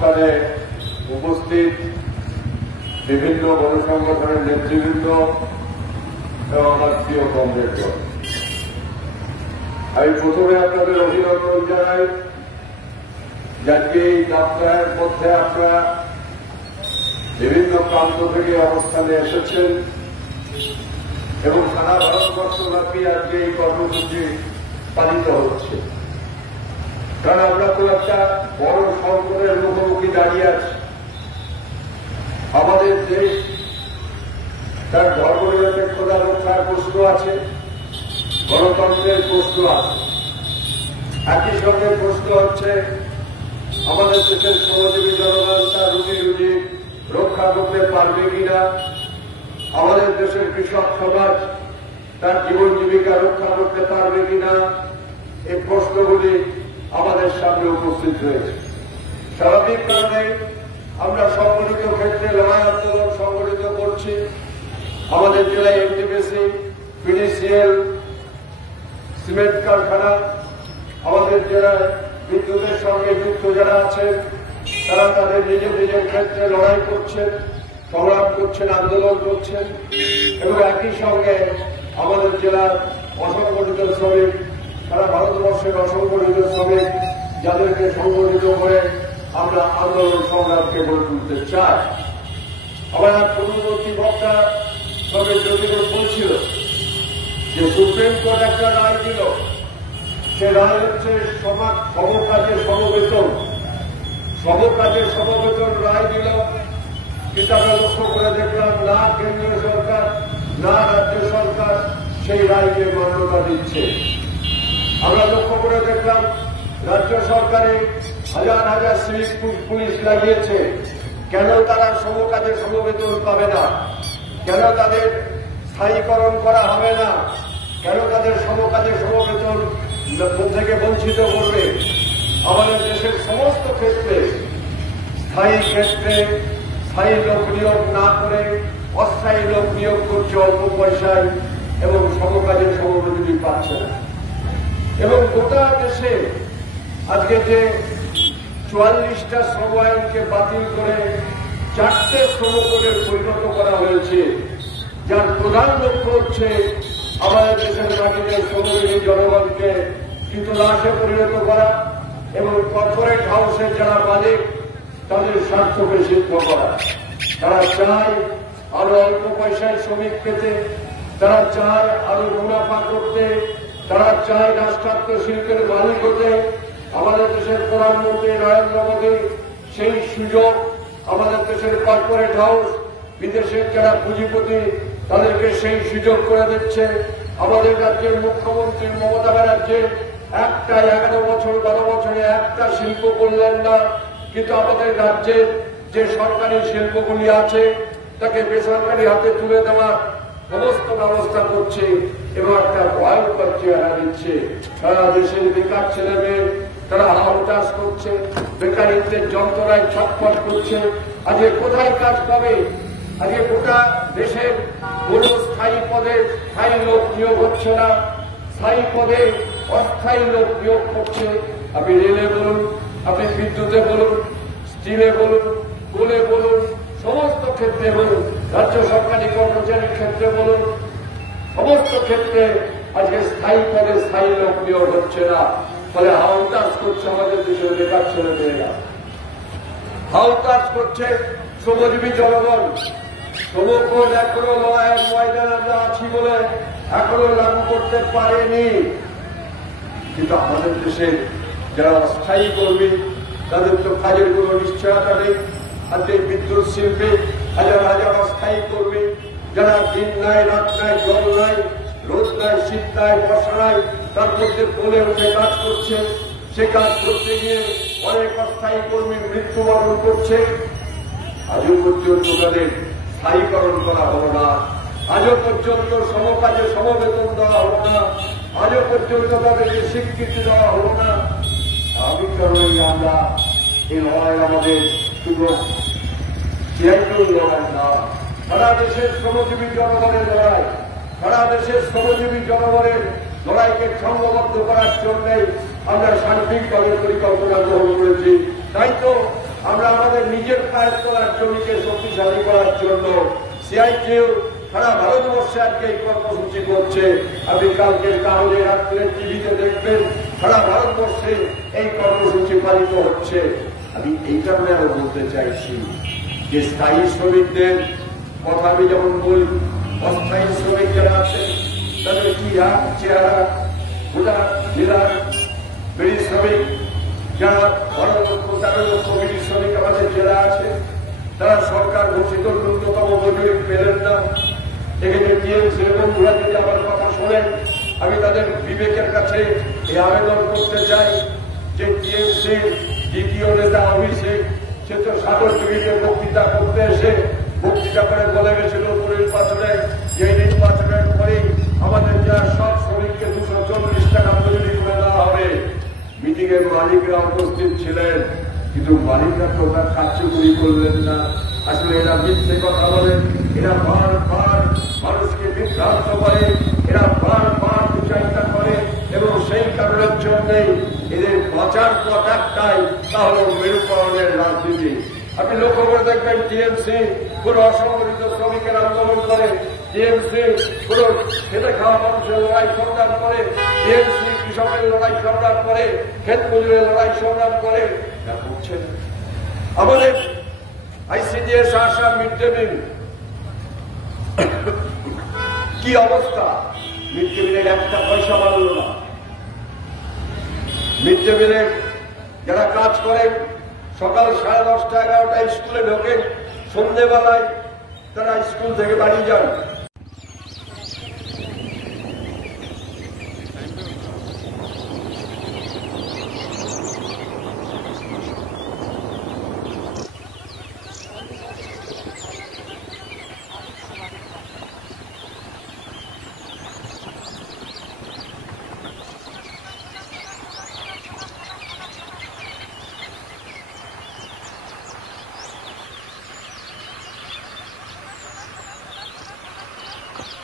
অনুষ্ঠানে উপস্থিত বিভিন্ন গণসংগঠনের নেতৃবৃন্দ এবং আমার প্রিয় কমরেডগণ, আমি প্রথমে আপনাদের অভিনন্দন জানাই। আজকে এই যাত্রার মধ্যে আপনারা বিভিন্ন প্রান্ত থেকে অবস্থানে এসেছেন এবং সারা ভারতবর্ষব্যাপী আজকে এই কর্মসূচি পালিত হচ্ছে। কারণ আমরা তো একটা বড় সংকটের মুখোমুখি দাঁড়িয়ে আছি। আমাদের দেশ তার ধর্মনিরপেক্ষতা রক্ষার প্রশ্ন আছে, গণতন্ত্রের প্রশ্ন আছে। একই সঙ্গে প্রশ্ন হচ্ছে আমাদের দেশের শ্রমজীবী জনগণ তার রুজি রক্ষা করতে পারবে কিনা, আমাদের দেশের কৃষক সমাজ তার জীবন জীবিকা রক্ষা করতে পারবে কিনা, এই প্রশ্নগুলি আমাদের সামনে উপস্থিত হয়েছে। স্বাভাবিক কারণে আমরা সংগঠিত ক্ষেত্রে লড়াই আন্দোলন সংগঠিত করছি। আমাদের জেলায় এনটিপিসি, পিডিসিএল, সিমেন্ট কারখানা, আমাদের জেলায় বিদ্যুতের সঙ্গে যুক্ত যারা আছেন তারা তাদের নিজের নিজের ক্ষেত্রে লড়াই করছেন, সংগ্রাম করছেন, আন্দোলন করছেন। এবং একই সঙ্গে আমাদের জেলার অসংগঠিত শ্রমিক, সারা ভারতবর্ষের অসংগঠিত শ্রমিক, যাদেরকে সংগঠিত করে আমরা আন্দোলন সংগ্রামকে গড়ে তুলতে চাই। আমার পূর্ববর্তী বক্তা শ্রমিক জ্যোতির বলছিল যে সুপ্রিম কোর্ট একটা রায় দিল, সে রায় হচ্ছে সমকাজে সমবেতন, সমকাজে সমবেতন রায় দিল। কিন্তু আমরা লক্ষ্য করে দেখলাম না কেন্দ্রীয় সরকার না রাজ্য সরকার সেই রায়কে মান্যতা দিচ্ছে। আমরা লক্ষ্য করে দেখলাম রাজ্য সরকারে হাজার হাজার সিভিক পুলিশ লাগিয়েছে। কেন তারা সমকাজে সমবেতন পাবে না? কেন তাদের স্থায়ীকরণ করা হবে না? কেন তাদের সমকাজে সমবেতন থেকে বঞ্চিত করবে? আমাদের দেশের সমস্ত ক্ষেত্রে স্থায়ী লোক নিয়োগ না করে অস্থায়ী লোক নিয়োগ করছে অল্প পয়সায় এবং সমকাজে সমবেতনই পাচ্ছে না। এবং গোটা দেশে আজকে যে 44টা শ্রম আইনকে বাতিল করে 4টে শ্রম কোডে পরিণত করা হয়েছে, যার প্রধান লক্ষ্য হচ্ছে আমাদের দেশের মাটিতে শ্রমজীবী জনগণকে কীটনাশে পরিণত করা এবং কর্পোরেট হাউসের যারা মালিক তাদের স্বার্থকে সিদ্ধ করা। তারা চায় আরো অল্প পয়সায় শ্রমিক পেতে, তারা চায় আরো মুনাফা করতে, তারা চায় রাষ্ট্রায়ত্ত শিল্পের মালিক হতে। আমাদের দেশের প্রধানমন্ত্রী নরেন্দ্র মোদী সেই সুযোগ আমাদের দেশের কর্পোরেট হাউস, বিদেশের যারা পুঁজিপতি তাদেরকে সেই সুযোগ করে দিচ্ছে। আমাদের রাজ্যের মুখ্যমন্ত্রী মমতা ব্যানার্জি একটা 11 বছর 12 বছরে একটা শিল্প করলেন না, কিন্তু আমাদের রাজ্যের যে সরকারি শিল্পগুলি আছে তাকে বেসরকারি হাতে তুলে দেওয়ার সমস্ত ব্যবস্থা করছে এবং একটা ভয়ঙ্কর চেহারা দিচ্ছে। সারা দেশের বেকার ছেলে মেয়ে তারা হাউতাস করছে, বেকারিত্বের যন্ত্রণায় ছটফট করছে। আজকে কোথায় কাজ পাবে? আজকে গোটা দেশের কোন স্থায়ী পদে স্থায়ী লোক নিয়োগ হচ্ছে না, স্থায়ী পদে অস্থায়ী লোক নিয়োগ করছে। আপনি রেলে বলুন, আপনি বিদ্যুতে বলুন, স্টিলে বলুন, কোলে বলুন, সমস্ত ক্ষেত্রে বলুন, রাজ্য সরকারি কর্মচারীর ক্ষেত্রে বলুন, সমস্ত ক্ষেত্রে আজকে স্থায়ী পদে স্থায়ী লোক নিয়োগ হচ্ছে না। ফলে হাউতাস করছে আমাদের দেশের বেকার ছেলে মেয়েরা, হাউতাস করছে শ্রমজীবী জনগণ। শ্রমকোড এখনো লড়াইয়ের ময়দানে আমরা আছি বলে এখনো লাগু করতে পারেনি। কিন্তু আমাদের দেশের যারা অস্থায়ী কর্মী তাদের তো কাজের কোন নিশ্চয়তা নেই। আজকে বিদ্যুৎ শিল্পে হাজার হাজার অস্থায়ী কর্মী যারা দিন নাই, রাত নাই, জল নাই, রোদ নাই, শীত নাই, বর্ষা নাই, তার মধ্যে কোলে উঠে কাজ করছে। সে কাজ করতে গিয়ে অনেক অস্থায়ী কর্মী মৃত্যুবরণ করছে। আজও পর্যন্ত তাদের স্থায়ীকরণ করা হলো না, আজও পর্যন্ত সমকাজে সমবেতন দেওয়া হলো না, আজও পর্যন্ত তাদেরকে স্বীকৃতি দেওয়া হলো না। স্বাভাবিক কারণেই আমরা এই লড়াই আমাদের শুধু সিআইটির লড়াই না, সারা দেশের শ্রমজীবী জনগণের লড়াই। সারা দেশের শ্রমজীবী জনগণের লড়াইকে সংঘবদ্ধ করার জন্যই আমরা সার্বিকভাবে পরিকল্পনা গ্রহণ করেছি। তাই তো আমরা আমাদের নিজের পায়ের তলার জমিকে শক্তিশালী করার জন্য সিআইটিইউ সারা ভারতবর্ষে আজকে এই কর্মসূচি করছে। আপনি কালকের কাগজে রাত্রে টিভিতে দেখবেন সারা ভারতবর্ষে এই কর্মসূচি পালিত হচ্ছে। আমি এই কারণে আরো বলতে চাইছি যে স্থায়ী শ্রমিকদের কথা আমি যেমন বলি, অস্থায়ী শ্রমিক যারা আছেন তাদের কি চেহারা, গোটা জেলার বিড়ি শ্রমিক যারা 12 লক্ষ বিড়ি শ্রমিক আমাদের জেলা আছে, তারা সরকার ঘোষিত ন্যূনতম মজুরি পেলেন না। এখানে টিএমসি এবং ওরা যদি আমার কথা শোনেন, আমি তাদের বিবেকের কাছে এই আবেদন করতে চাই যে টিএমসি দ্বিতীয় নেতা অভিষেক, সে তো সাগর টিভিতে বক্তৃতা করতে এসে বক্তৃতা করে বলে গেছিল নির্বাচনে, যে নির্বাচনের পরেই আমাদের যারা সব শ্রমিককে 240 টাকা মজুরি করে দেওয়া হবে। মিটিং এর মালিকরা উপস্থিত ছিলেন, কিন্তু মালিকরা তো তার কার্যকরী করলেন না। আসলে এরা মিথ্যে কথা বলেন, এরা বারবার মানুষকে বিভ্রান্ত করে, এরা বারবার বিচারিতা করে এবং সেই কারণের জন্যই এদের বাঁচার পথ একটাই, তা হল মেরুকরণের রাজনীতি। আপনি লক্ষ্য করে দেখবেন টিএমসি কোন অসংগঠিত শ্রমিকের আন্দোলন করে, টিএমসি কোন খেতে খাওয়া মানুষের লড়াই সংগ্রাম করে, টিএমসি কৃষকের লড়াই সংগ্রাম করে, ক্ষেত মজুরের লড়াই সংগ্রাম করে। তা করছে না। আমাদের আইসিডিএস আসা মিড ডে মিল কি অবস্থা, মিড ডে মিলের একটা পয়সা বাড়ল না। মিড ডে মিলে যারা কাজ করেন সকাল 10:30 11টা স্কুলে ঢোকে, সন্ধ্যেবেলায় তারা স্কুল থেকে বাড়ি যান।